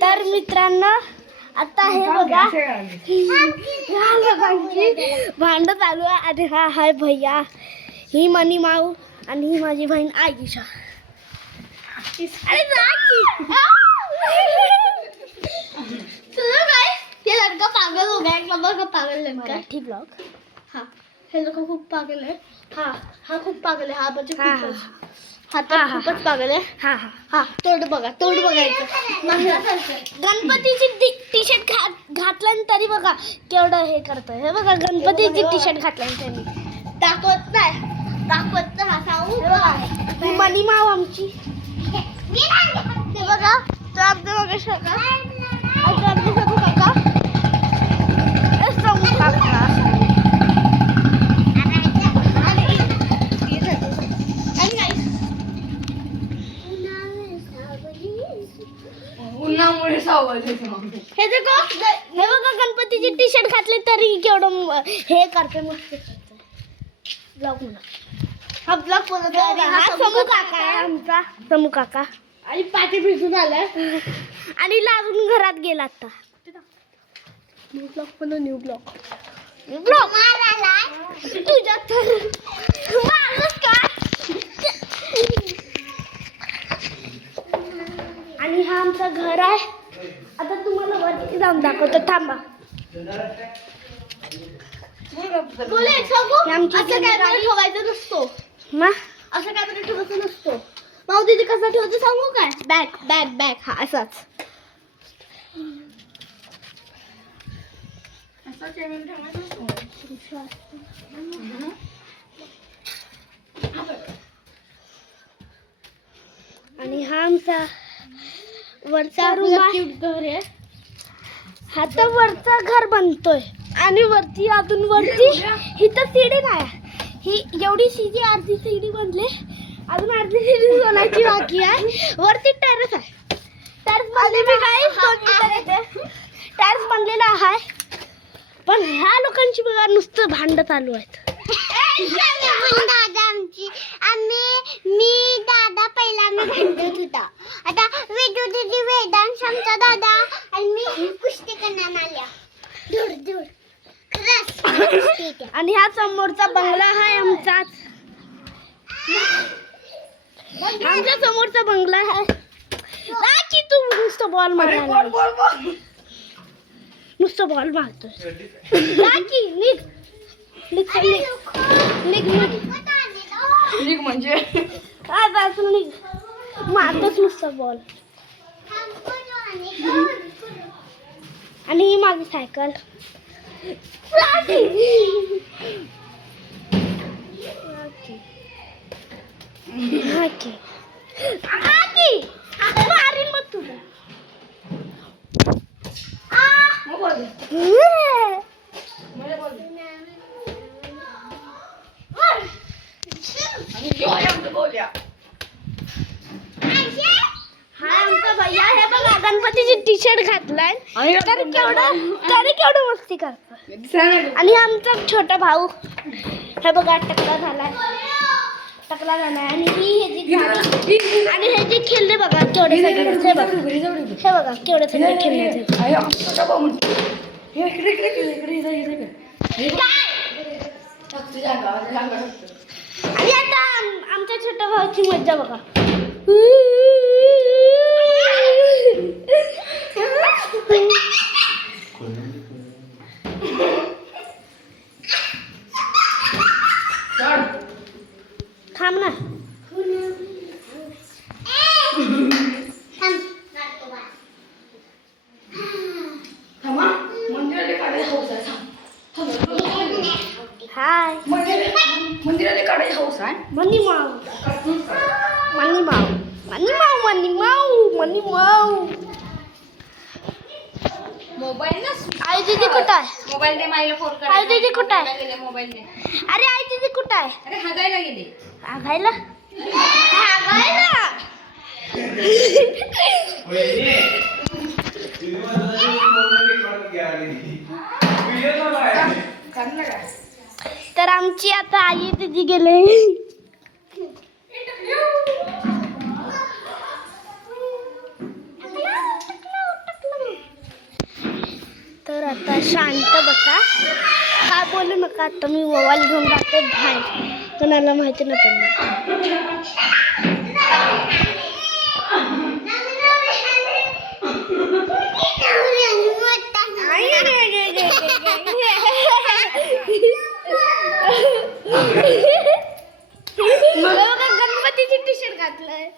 तर मित्रांनो आता हे बघा ह्या लोकांची भांडण चालू आहे. आणि हा हाय भैया, ही मनी माऊ आणि ही माझी बहीण आयशा. ये लड़का पागल हो गया, एक नंबर का पागल लड़का. मराठी ब्लॉग. हाँ हे लड़का खूप पागल है. हा हा खूप पागल आहे. हा म्हणजे हा खूपच हा तर खूपच पागल आहे. हा हा हा तोंड बघायचं नाही. गणपतीची टी शर्ट घातल्यान तरी बघा केवढं हे करतोय. हे बघा गणपतीची टी शर्ट घातल्यान त्यांनी दाखवत नाही हा सांगू ही मनी माऊ आमची. ते बघा तो आमचं बघा शका आमचं शकू काका समू काका. उन्हामुळे सावध हे देखो हे बघा गणपतीची टी शर्ट घातली तरी केवढं हे करते मस्त ब्लॉग म्हणा. हा ब्लॉग बोलत आहे. हा समू काका आहे आमचा. समू काका आणि पाठी भिजून आलाय आणि लागून घरात गेला आता. न्यू ब्लॉग पण न्यू ब्लॉग ब्लॉग तुझ्या तर मारलंस का. आणि हा आमचं घर आहे. आता तुम्हाला वरती जाऊन दाखवतो थांबा. बोले सांगू हे आमची असं जुनी कॅमेरा गाडी. ठेवायचं नसतो. ना असं कॅमेरा ठेवायचं नसतो. माऊ दीदी कसा ठेवतो सांगू काय. बॅक हा असाच. आणि हा आमचा वरचा रूम आहे. घर आहे. हा तर वरचा घर बनतोय आणि वरती अजून वरती इथं सीडी नाही. ही एवढी सीडी अर्धी सीडी बनले, अजून अर्धी सीडी बनायची बाकी आहे. वरती टेरेस आहे. टेरेस बनले मी काय टेरेस बनलेला आहे. पण ह्या लोकांची बघा नुसतं भांडण चालू आहेत. दादा आमची मी दादा पहिला मी भांडत होता. आता वेदू दीदी वेदांश आमचा दादा आणि मी कुस्ती करणार आल्या. दूर आणि ह्या समोरचा बंगला आहे आमचाच. आमच्या समोरचा बंगला आहे. की तू नुसतं बॉल मारायला नुसतं बॉल मारतोय. की निघ निघ निघ निघ निघ म्हणजे काय जायचं निघ. मारतोच नुसतं बॉल. आणि ही माझी सायकल. मारीन मग तुला. हा आमचा भैया हे बघा गणपतीची टी शर्ट घातलाय तर केवढं मस्ती करतो. आणि आमचा छोटा भाऊ हे बघा टकला झालाय आणि ही आणि हे जे खेळले बघा केवढे सगळे. हे बघा केवढे सगळे खेळले. आणि आता आमच्या छोट्या भावाची मज्जा बघा. थांब ना. हाय मंदिराला काढायची हौस आहे. मनी माऊ. मोबाईल ना आई दीदी कुठं आहे. मोबाईल दे माईला फोन कर. आई दीदी कुठं आहे. मोबाईल दे. अरे आई दीदी कुठं आहे. अरे हगायला गेले. आगायला तर आमची आता आई दीदी गेले. तर आता शांत बसा, काय बोलू नका. आता मी मोबाईल घेऊन जाते बाहेर, कोणाला माहिती नाही पडणार. मला बघा गणपतीची टी शर्ट घातलंय.